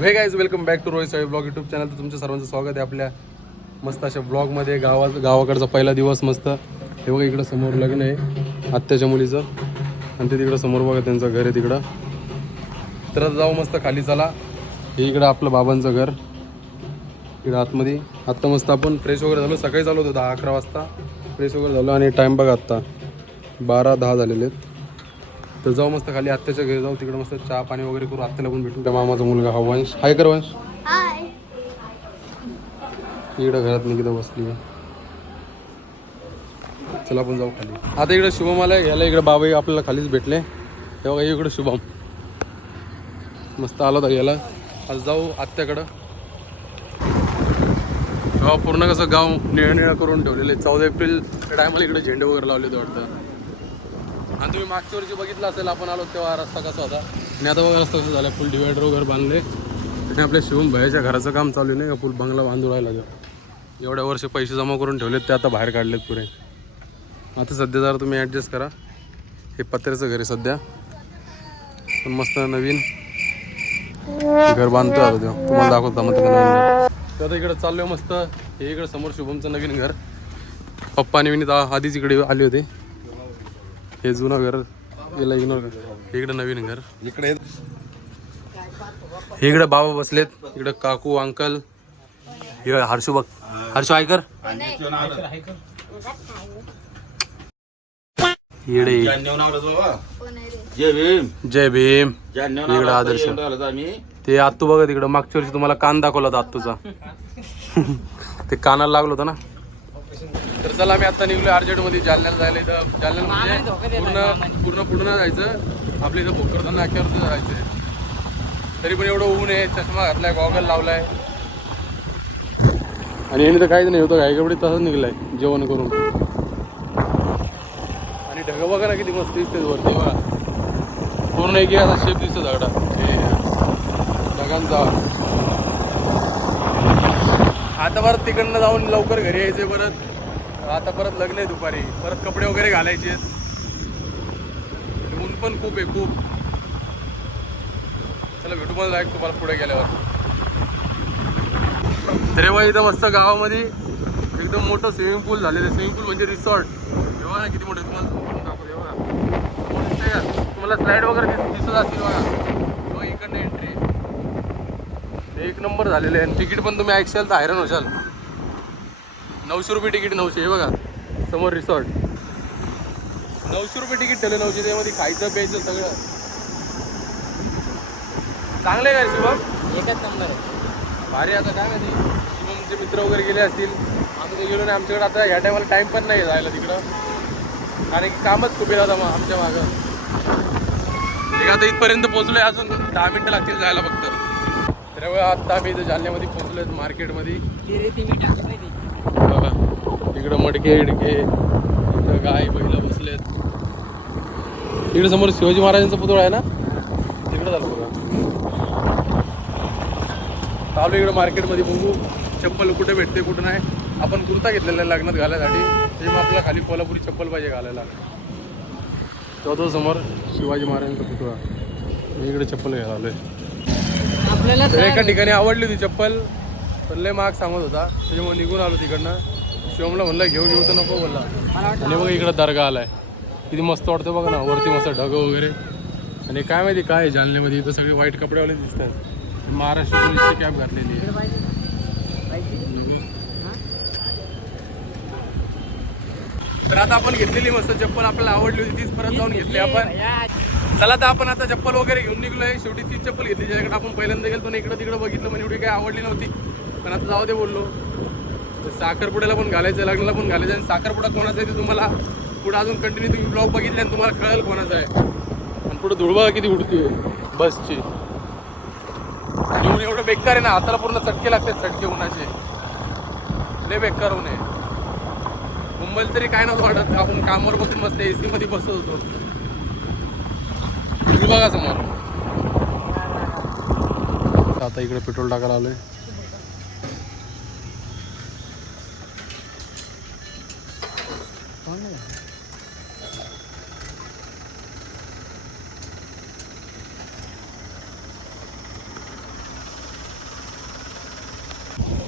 Hey guys welcome back to Rohit Saheb blog YouTube channel तर तुमच्या सर्वांचं स्वागत आहे आपल्या मस्त अशा ब्लॉगमध्ये गावा गावाकडचा पहिला दिवस मस्त. हे बघा इकडं समोर लग्न आहे. आत्याच्या मुलीचं. आणि ते तिकडं समोर बघा त्यांचं घर आहे तिकडं. तर जाऊ मस्त खाली चला. हे इकडं आपलं बाबांचं घर. इकडं आतमध्ये. आत्ता मस्त आपण फ्रेश वगैरे झालो. सकाळी चालू होतो दहा अकरा वाजता. फ्रेश वगैरे झालो आणि टाईम बघा आत्ता. बारा दहा झालेले आहेत. तर जाऊ मस्त खाली आत्याच्या घरी जाऊ तिकडे मस्त चहा पाणी वगैरे करू आत्याला पण भेटू त्या मामाचा मुलगा हा वंश. हाय कर वंश. इकडं घरात निकिता बसली आहे. चला आपण जाऊ खाली. आता इकडे शुभम आलाय याला इकडे बाबाई आपल्याला खालीच भेटले. हे बघा इकडे शुभम. मस्त आला होता याला. आज जाऊ आत्याकडं. गाव पूर्ण कसं गाव निळनिळ करून ठेवलेले चौदा एप्रिल टायमाला इकडे झेंडे वगैरे लावले होते वाटतं. आणि तुम्ही मागच्या वर्षी बघितलं असेल आपण आलो तेव्हा रस्ता कसा होता. आणि आता बघा रस्ता कसं झाला फुल डिवायडर वगैरे बांधले. आणि आपल्या शिवम भयाच्या घराचं काम चालू नाही का फुल बंगला बांधू राहिला जो एवढ्या वर्ष पैसे जमा करून ठेवलेत ते आता बाहेर काढलेत पुरे. आता सध्या जरा तुम्ही ॲडजस्ट करा. हे पत्र्याचं घर आहे सध्या. पण मस्त नवीन घर बांधतो आता तो. तुम्हाला दाखवता मग तर आता इकडं चाललोय मस्त. हे इकडं समोर शुभमचं नवीन घर. पप्पा आणि विनीत आधीच इकडे आले होते. हे जुनं घर याला इग्नोर कर इकडं नवीन घर. इकडे हे इकडे बाबा बसलेत इकडे काकू अंकल. हे हर्षू बघ. हर्षू ऐकर इकडे जय भीम जय भीम. ज्यांनी इकडं आदर्श. ते आत्तू बघा तिकडं. मागच्या वर्षी तुम्हाला कान दाखवला होता आत्तूचा. ते कानाला लागलो होतं ना. तर चला आम्ही आता निघलो अर्जंटमध्ये. जालन्याला जायला इथं जालन्याला म्हणजे पूर्ण पूर्ण पूर्ण जायचं. आपल्या इथं भोकरदन नाक्यावरती जायचं तरी पण एवढं ऊन आहे चष्मा घातलाय गॉगल लावलाय. आणि याने तर काहीच नाही होतं घाईगडबडीत तसंच निघलाय जेवण करून. आणि ढग बघा ना किती मस्त दिसते वरती बघा. पूर्ण एक असा शेप दिसतो दगडा. ढगांचा. आता परत तिकडनं जाऊन लवकर घरी यायचे परत. आता परत लग्न आहे दुपारी. परत कपडे वगैरे घालायचे ऊन पण खूप आहे खूप. चला भेटू मला जायचं तुम्हाला पुढे गेल्यावर. रेवा इथं मस्त गावामध्ये एकदम मोठं स्विमिंग पूल झालेलं आहे. स्विमिंग पूल म्हणजे रिसॉर्ट तेव्हा ना किती मोठं तुम्हाला तुम्हाला स्लाईड वगैरे दिसत असतील बघा. इकडनं एंट्री एक नंबर झालेलं आहे. आणि तिकीट पण तुम्ही ऐकशाल तर हैराण होशाल. नऊशे रुपये तिकीट नऊशे हे बघा समोर रिसॉर्ट नऊशे रुपये तिकीट ठेवले नऊशे त्यामध्ये खायचं प्यायचं सगळं. चांगलं आहे का शुभम? एकच नंबर आहे. भारी आता काय माहिती? शुभमचे मित्र वगैरे गेले असतील. आम्ही तर गेलो नाही. आमच्याकडे आता या टायमाला टाइम पण नाही जायला तिकडं. कारण की कामच खूप येतं मग आमच्या मागं. आहे, आता इथपर्यंत पोहोचलोय. अजून दहा मिनटं लागतील जायला फक्त. तर वेळा आता आम्ही इथं जालन्यामध्ये पोहोचलोय मार्केटमध्ये. बघा इकडं मडके इडके इथं गाय बैल बसलेत. इकडे समोर शिवाजी महाराजांचा पुतळा आहे ना? तिकडे झालं बघा चालू इकडं मार्केटमध्ये बघू. चप्पल कुठे भेटते कुठं नाही. आपण कुर्ता घेतलेला आहे लग्नात घालायसाठी. ते मग आपल्याला खाली कोल्हापुरी चप्पल पाहिजे घालायला. तो समोर शिवाजी महाराजांचा पुतळा. मी इकडे चप्पल घ्यायला आलोय. आपल्याला एका ठिकाणी आवडली होती चप्पल. पण लय माग सांगत होता. त्याच्यामुळे निघून आलो तिकडनं. शिवमला म्हणलं घेऊ घेऊ तर नको बोलला. आणि बघा इकडं दर्गा आलाय. किती मस्त वाटतं बघा ना वरती मस्त ढग वगैरे. आणि काय माहिती काय आहे जालन्यामध्ये इथं सगळे वाईट कपडेवाले दिसतात. महाराष्ट्र पोलीसची कॅब घातलेली आहे. तर आता आपण घेतलेली मस्त चप्पल आपल्याला आवडली होती तीच परत जाऊन घेतली आपण. चला तर आपण आता चप्पल वगैरे घेऊन निघलोय. शेवटी तीच चप्पल घेतली ज्याच्याकडे आपण पहिल्यांदा गेलो पण इकडं तिकडं बघितलं म्हणजे एवढी काही आवडली नव्हती. पण आता जाऊ दे बोललो. तर साखरपुड्याला पण घालायचं लग्नाला पण घालायचं आणि साखरपुडा कोणाचा आहे ते तुम्हाला पुढे अजून कंटिन्यू तुम्ही ब्लॉग बघितले आणि तुम्हाला कळेल कोणाचा आहे. आणि पुढे धुळबा किती उडते बसची. येऊन एवढं बेकार आहे ना हाताला पूर्ण चटके लागतात चटके उन्हाचे लय बेकार ऊन आहे. मुंबईला तरी काय नव्हतं वाटत आपण कामावर बसून मस्त एसी मध्ये बसत होतो. बघा समोर. आता इकडे पेट्रोल टाकायला आलोय.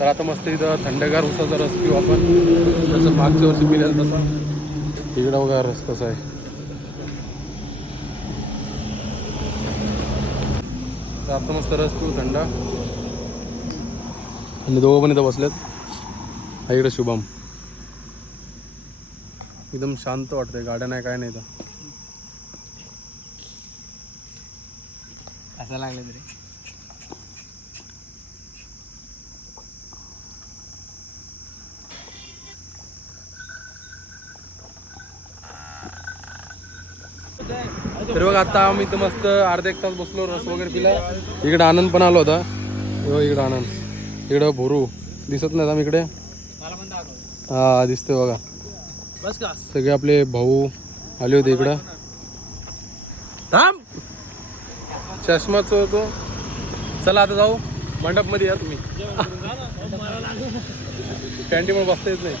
तर आता मस्त इथं थंडगार उसाचा रस पिऊ आपण. जसं मागच्या वर्षी पिल्याल तसं. इकडं वगैरे रस कसा आहे. तर आता मस्त रस पिऊ थंड. आणि दोघं पण इथं बसलेत. हा इकडे शुभम. एकदम शांत वाटतंय. गाड्या नाही काय नाही इथं. असं लागलं तरी. तर बघ आता आम्ही तर मस्त अर्धा एक तास बसलो रस वगैरे पिला. इकडे आनंद पण आलो होता. हे इकडे आनंद. इकडं भोरू. दिसत नाही आम्ही इकडे. हा दिसतोय बघा. सगळे आपले भाऊ आले होते इकडं. थांब! चष्माच होतो चला आता जाऊ. मंडपमध्ये या तुम्ही. कॅन्टीनवर बसता येत नाही.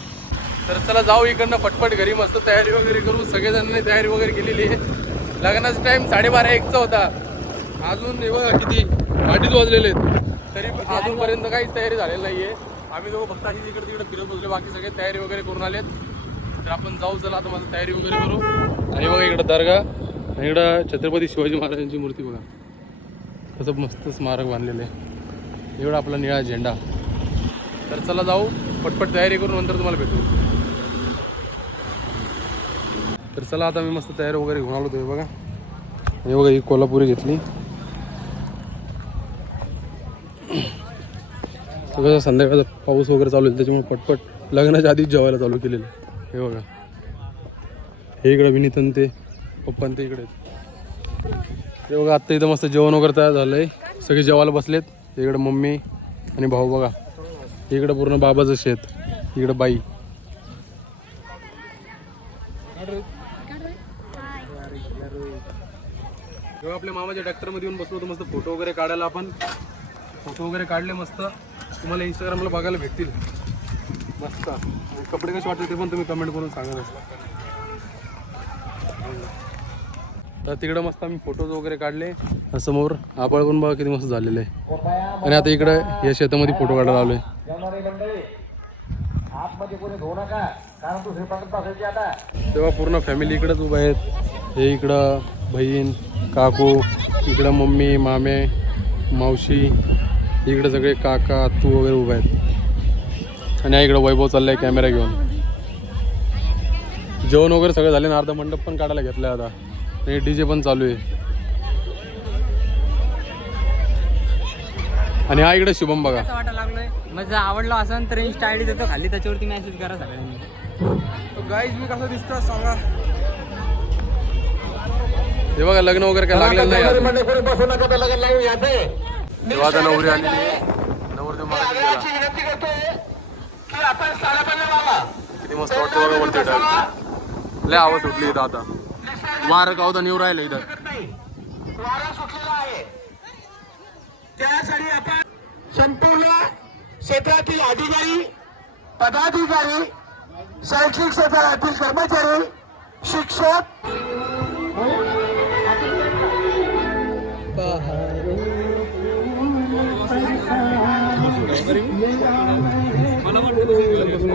तर चला जाऊ इकडनं पटपट घरी. मस्त तयारी वगैरे करू. सगळेजणांनी तयारी वगैरे केलेली आहे. लग्नाचा टाइम साडेबारा एकचा होता. अजून हे बघा किती अडीच वाजलेले आहेत. तरी अजूनपर्यंत काहीच तयारी झालेली नाही आहे आम्ही दोघं फक्त अशी इकडे तिकडे फिरत बसले. बाकी सगळे तयारी वगैरे करून आलेत. तर आपण जाऊ चला आता माझं तयारी वगैरे करू. आणि बघा इकडं दर्गा. आणि इकडं छत्रपती शिवाजी महाराजांची मूर्ती बघा. कसं मस्त स्मारक बांधलेलं आहे. एवढा आपला निळा झेंडा. तर चला जाऊ. पटपट तयारी करून नंतर तुम्हाला भेटू. तर चला आता मी मस्त तयारी वगैरे घेऊन आलो तुम्ही बघा. हे बघा ही कोल्हापुरी घेतली. कसं संध्याकाळचा पाऊस वगैरे चालू आहे त्याच्यामुळे पटपट लग्नाच्या आधीच जेवायला चालू केलेलं हे बघा. हे इकडं विनीतन ते पप्पा ते इकडे हे बघा आत्ता इथं मस्त जेवण वगैरे तयार झालं आहे सगळे जेवायला बसलेत. इकडं मम्मी आणि भाऊ बघा. इकडं पूर्ण बाबाचं शेत. इकडं बाई. जेव्हा आपल्या मामाच्या ट्रॅक्टरमध्ये येऊन बसलो होतो मस्त फोटो वगैरे काढायला आपण. फोटो वगैरे काढले मस्त. तुम्हाला इंस्टाग्रामला बघायला भेटतील. मस्त. कपडे कसे वाटते ते पण तुम्ही कमेंट करून सांगा तर तिकडं मस्त आम्ही फोटोज वगैरे काढले. समोर आबाळ पण बघा किती मस्त झालेलं आहे. आणि आता इकडं या शेतामध्ये फोटो काढायला आलोय. तेव्हा पूर्ण फॅमिली इकडंच उभं आहेत. हे इकडं बहीण काकू इकडं मम्मी मामे मावशी इकडं सगळे काका तू वगैरे उभे आहेत. आणि इकडं वैभव चाललाय कॅमेरा घेऊन. जेवण वगैरे सगळं झाले ना अर्धा मंडप पण काढायला घेतलाय आता. आणि डी जे पण चालू आहे. आणि हा इकडे शुभम बघा. लागलोय? मग जर आवडलं असेल तर इंस्टा आय डी देतो खाली त्याच्यावरती मेसेज करा सगळ्यांनी. गाईज मी कसं दिसतो सांगा. हे बघा लग्न वगैरे काय लागलेलं नाही अजून. तेव्हा आता नवरी आलेली आहे. नवरदेव मागे गेला. किती मस्त वाटतं बघा वरती. लय आवाज सुटली इथं आता वारं का होता निव राहिलं इथं वारा सुटलेला आहे त्यासाठी आपण संपूर्ण क्षेत्रातील अधिकारी पदाधिकारी शैक्षणिक क्षेत्रातील कर्मचारी शिक्षक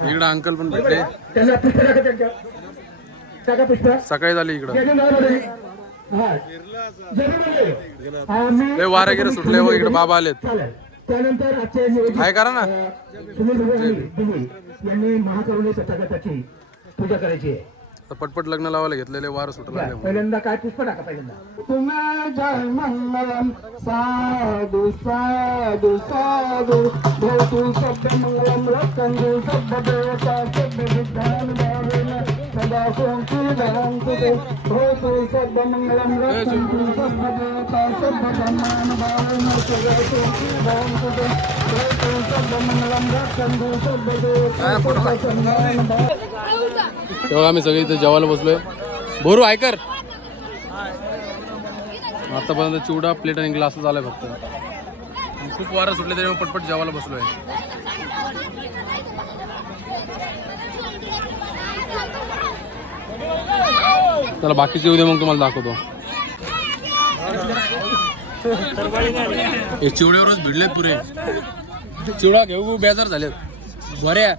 इकडे अंकल पण भेटले. सकाळी झाली इकडं. हा आम्ही सुटले व इकडे बाबा आलेत. त्यानंतर आजचे काय करा ना सुनील यांनी महाकरुणी तथागताची पूजा करायची आहे. पटपट लग्न लावायला घेतलेले वारं सुटला पहिल्यांदा काय पुष्प टाका पहिल्यांदा. तुम्हा जय मंगलम साधू साधू साधू. मंगलम देवता भावेन सदा तेव्हा आम्ही सगळे इथे जेवायला बसलोय. भोरू ऐकर आतापर्यंत चिवडा प्लेट आणि ग्लास झालाय फक्त. खूप वारं सुटले तरी पटपट जेवायला बसलोय. त्याला बाकीचे उद्या मग तुम्हाला दाखवतो. हे चिवड्यावरच भिडलेत पुरे. चिवडा घेऊ बेजार झालेत. बऱ्या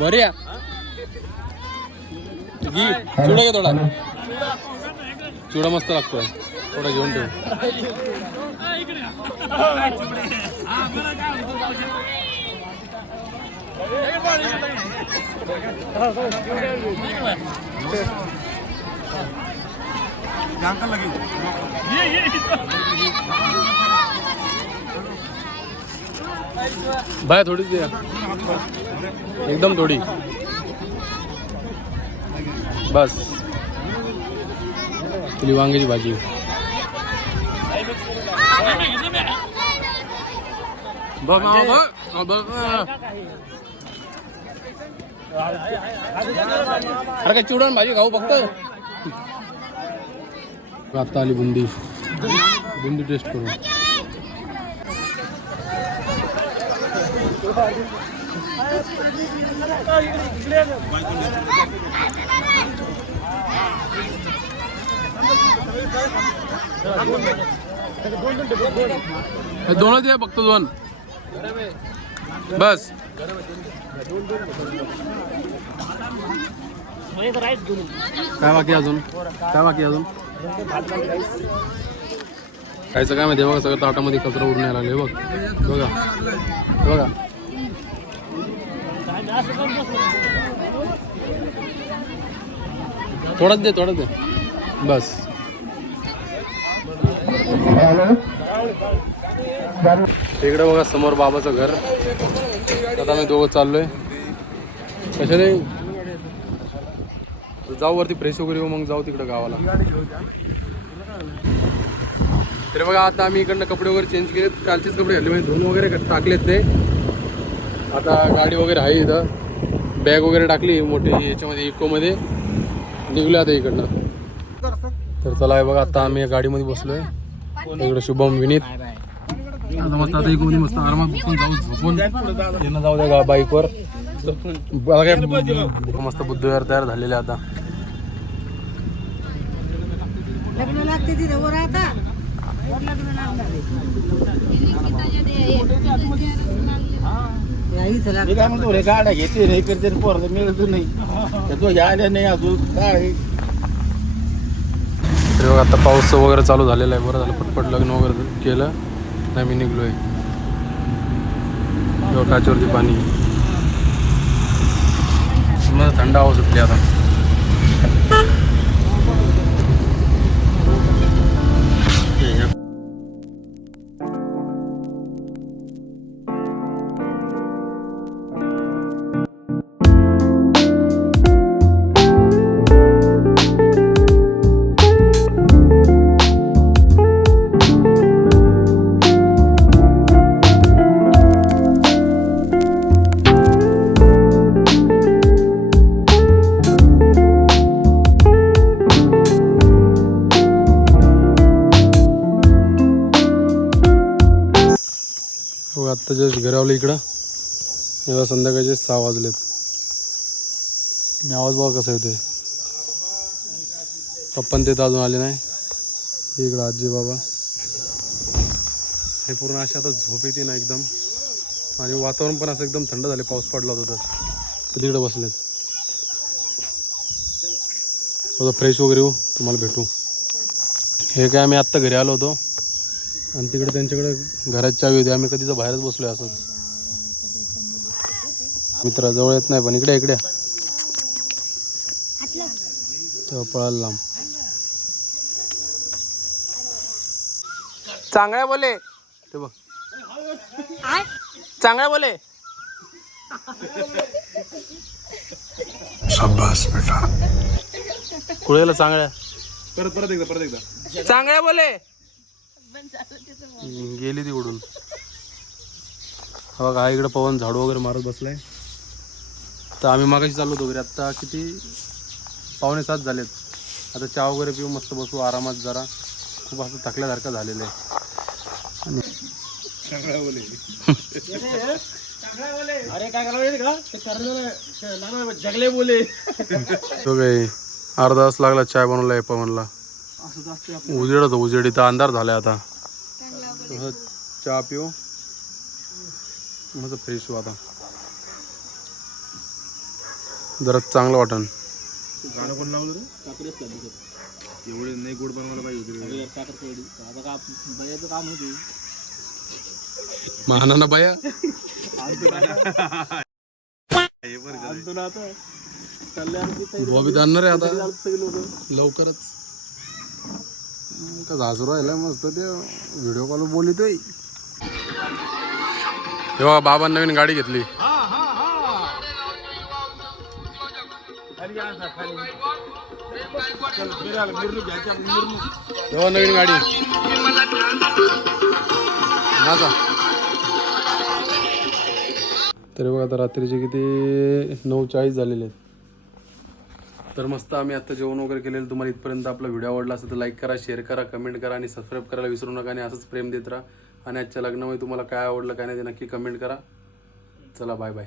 बऱ्या घी. चिवडा घे थोडा. चिवडा मस्त लागतोय. थोडा घेऊन ठेव. बाय थोडी दे एकदम थोडी. बस आपली वांग्याची भाजी बघ मामा, बघ. बघ, बघ. अरे काय चिवडा आणि भाजी खाऊ फक्त हे दोनच आहे फक्त दोन. बस. काय बाकी अजून? काय बाकी अजून? कायचं काय माहिती बघा सगळं ताटामध्ये कचरा उडून यायला लागले बघ. बघा. बघा. थोडंच दे थोडंच दे. बस. इकडे बघा समोर बाबाचं घर. आता आम्ही दोघं चाललोय. कशाने जाऊ वरती फ्रेश वगैरे हो मग जाऊ तिकडं गावाला. तरी बघा आता आम्ही इकडनं कपडे वगैरे चेंज केलेत. कालचेच कपडे घातले म्हणजे धुवून वगैरे टाकलेत ते. आता गाडी वगैरे आहे इथं. बॅग वगैरे टाकली मोठी याच्यामध्ये इकोमध्ये. निघलो आता इकडनं. तर चला हे बघा आता आम्ही या गाडीमध्ये बसलोय. इकडे शुभम विनीत. आता मस्त आता इकडून मस्त आरामात बसून जाऊ झोपून. जाऊ द्या बाईकवर. काय मस्त बुद्धविहार तयार झालेले आता. लग्न लागते तिथे वर आता. वर लग्न लागणार मी काय म्हणतो रे गाड्या घेते रे करते पोरं मिळत नाही. त्या तो आल्या नाही अजून. काय तरी बघा आता पाऊस वगैरे चालू झालेला आहे. बरं झालं पटपट लग्न वगैरे केलं. नाही मी निघलोय. तेव्हा काचवरती पाणी. मग थंड हवा सुटली आता. तेव्हा संध्याकाळचे सहा वाजलेत. मी आवाज बघा कसा येतोय. पप्पन ते तर अजून आले नाही. इकडं आजी बाबा. हे पूर्ण अशी आता झोप येते ना एकदम. आणि वातावरण पण असं एकदम थंड झाले पाऊस पडला होता तर. तिकडे बसलेत. थोडं फ्रेश वगैरे होऊ तुम्हाला भेटू. हे काय आम्ही आत्ता घरी आलो होतो. आणि तिकडे त्यांच्याकडे घराची चावी होती आम्ही कधीच बाहेरच बसलोय असंच. मित्र जवळ येत नाही पण इकडे इकडे. तेव्हा पळायला लांब. चांगल्या बोले. ते बघ. चांगल्या बोले. कुळेला चांगल्या परत परत एकदा परत एकदा. चांगल्या बोले. गेली ती उडून. हा बघा इकडे पवन झाडू वगैरे मारत बसलाय. तर आम्ही मागाशी चाललो होतो घरी. आत्ता किती? पावणे सात झालेत. आता चहा वगैरे पिऊ मस्त बसू आरामात जरा. खूप असं थकल्यासारखं झालेलं आहे. अरे काय करायला जगले बोले अर्धा तास लागला चाय बनवला पवनला उजेड होतं उजेड इथं अंधार झालाय आता. तसं चहा पिऊ. मस्त फ्रेश हो आता. जरा चांगलं वाटन. गाणं कोण लावलं रे? एवढे नाही गोड बनवायला पाहिजे होते आता का बयाचं काम होते महाना बाया. आणतो ना आता चालले बॉबी आणणार आहे आता. लवकरच. का झासू राहिला मस्त ते. व्हिडिओ कॉल बोलितोय. तेव्हा बाबा नवीन गाडी घेतली. तेव्हा नवीन गाडी. माझा. तरी बघा आता रात्रीचे किती नऊ चाळीस झालेले आहेत. तर मस्त आम्ही आता जेवण वगैरे केलेलं. तुम्हाला इथपर्यंत आपला व्हिडिओ आवडला असेल तर लाईक करा शेअर करा कमेंट करा आणि सबस्क्राईब करायला विसरू नका आणि असंच प्रेम देत राहा. आणि आजच्या लग्नामध्ये तुम्हाला काय आवडलं काय नाही ते नक्की कमेंट करा. चला बाय बाय